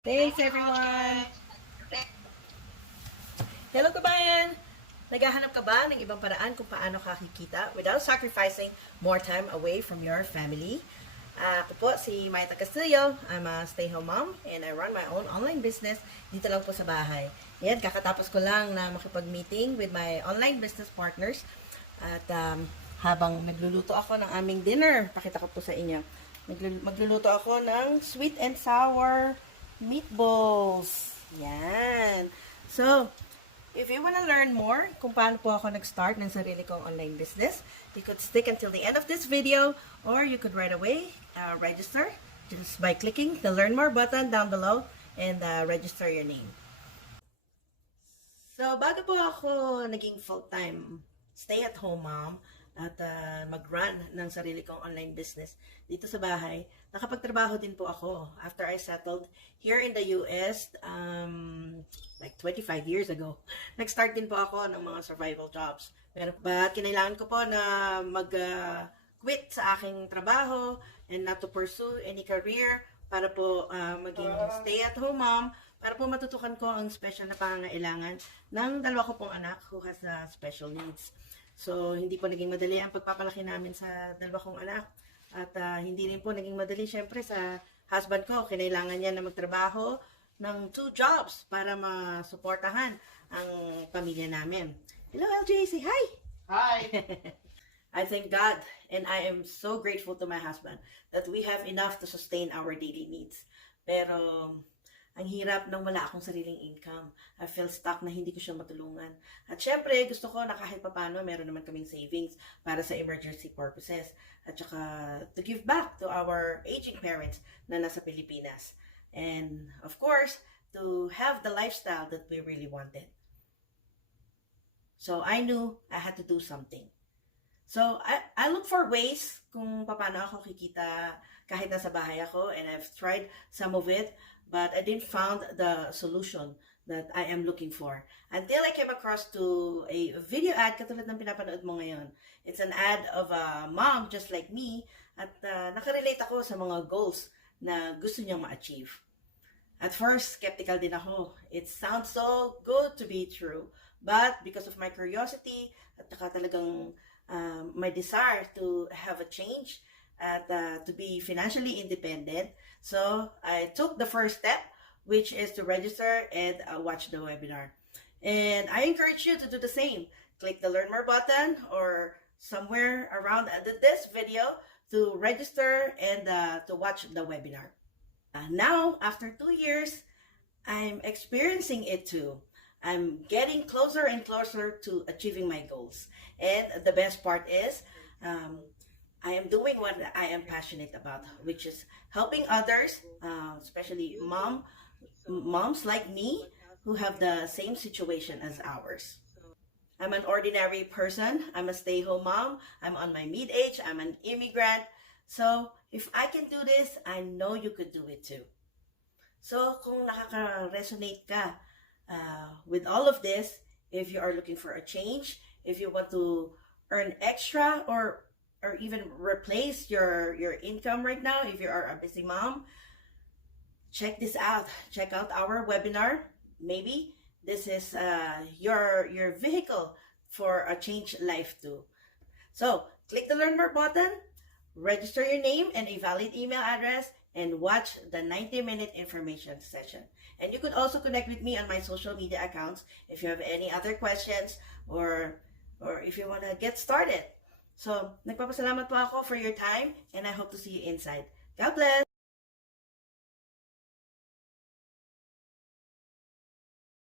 Thanks everyone! Hello kabayan! Naghahanap ka ba ng ibang paraan kung paano ka kikita without sacrificing more time away from your family? Ako po si Maita Castillo. I'm a stay-home mom and I run my own online business dito lang po sa bahay. Yan, kakatapos ko lang na makipag-meeting with my online business partners. At habang nagluluto ako ng aming dinner, pakita ko po sa inyo. Magluluto ako ng sweet and sour meatballs. Yan. So, if you want to learn more kung paano po ako nag-start ng sarili kong online business, you could stick until the end of this video or you could right away register just by clicking the Learn More button down below and register your name. So, bago po ako naging full-time stay-at-home mom at mag-run ng sarili kong online business dito sa bahay, nakapagtrabaho din po ako after I settled here in the US like 25 years ago. Nag-start din po ako ng mga survival jobs. But kinailangan ko po na mag-quit sa aking trabaho and not to pursue any career para po maging stay-at-home mom, para po matutukan ko ang special na pangangailangan ng dalawa ko pong anak who has special needs. So, hindi po naging madali ang pagpapalaki namin sa dalawa kong anak. At hindi rin po naging madali, syempre, sa husband ko. Kinailangan niya na magtrabaho ng 2 jobs para masuportahan ang pamilya namin. Hello, LJ! Say hi! Hi! I thank God and I am so grateful to my husband that we have enough to sustain our daily needs. Pero, ang hirap nang wala akong sariling income. I feel stuck na hindi ko siya matulungan. At syempre, gusto ko na kahit papano, meron naman kaming savings para sa emergency purposes. At saka, to give back to our aging parents na nasa Pilipinas. And, of course, to have the lifestyle that we really wanted. So, I knew I had to do something. So, I look for ways kung paano ako kikita kahit nasa bahay ako. And I've tried some of it. But I didn't find the solution that I am looking for. Until I came across to a video ad katulad ng pinapanood mo ngayon. It's an ad of a mom just like me. At nakarelate ako sa mga goals na gusto niyang ma-achieve. At first, skeptical din ako. It sounds so good to be true. But because of my curiosity at talagang my desire to have a change, at to be financially independent. So, I took the first step, which is to register and watch the webinar. And I encourage you to do the same. Click the Learn More button or somewhere around this video to register and to watch the webinar. Now, after 2 years, I'm experiencing it too. I'm getting closer and closer to achieving my goals. And the best part is, I am doing what I am passionate about, which is helping others, especially moms like me who have the same situation as ours. I'm an ordinary person. I'm a stay-home mom. I'm on my mid-age. I'm an immigrant. So, if I can do this, I know you could do it too. So, kung nakaka-resonate ka with all of this, if you are looking for a change, if you want to earn extra or even replace your income right now if you are a busy mom, check this out. Check out our webinar. Maybe this is your vehicle for a changed life too. So, click the Learn More button, register your name and a valid email address, and watch the 90-minute information session. And you could also connect with me on my social media accounts if you have any other questions or if you want to get started. So, nagpapasalamat po ako for your time and I hope to see you inside. God bless!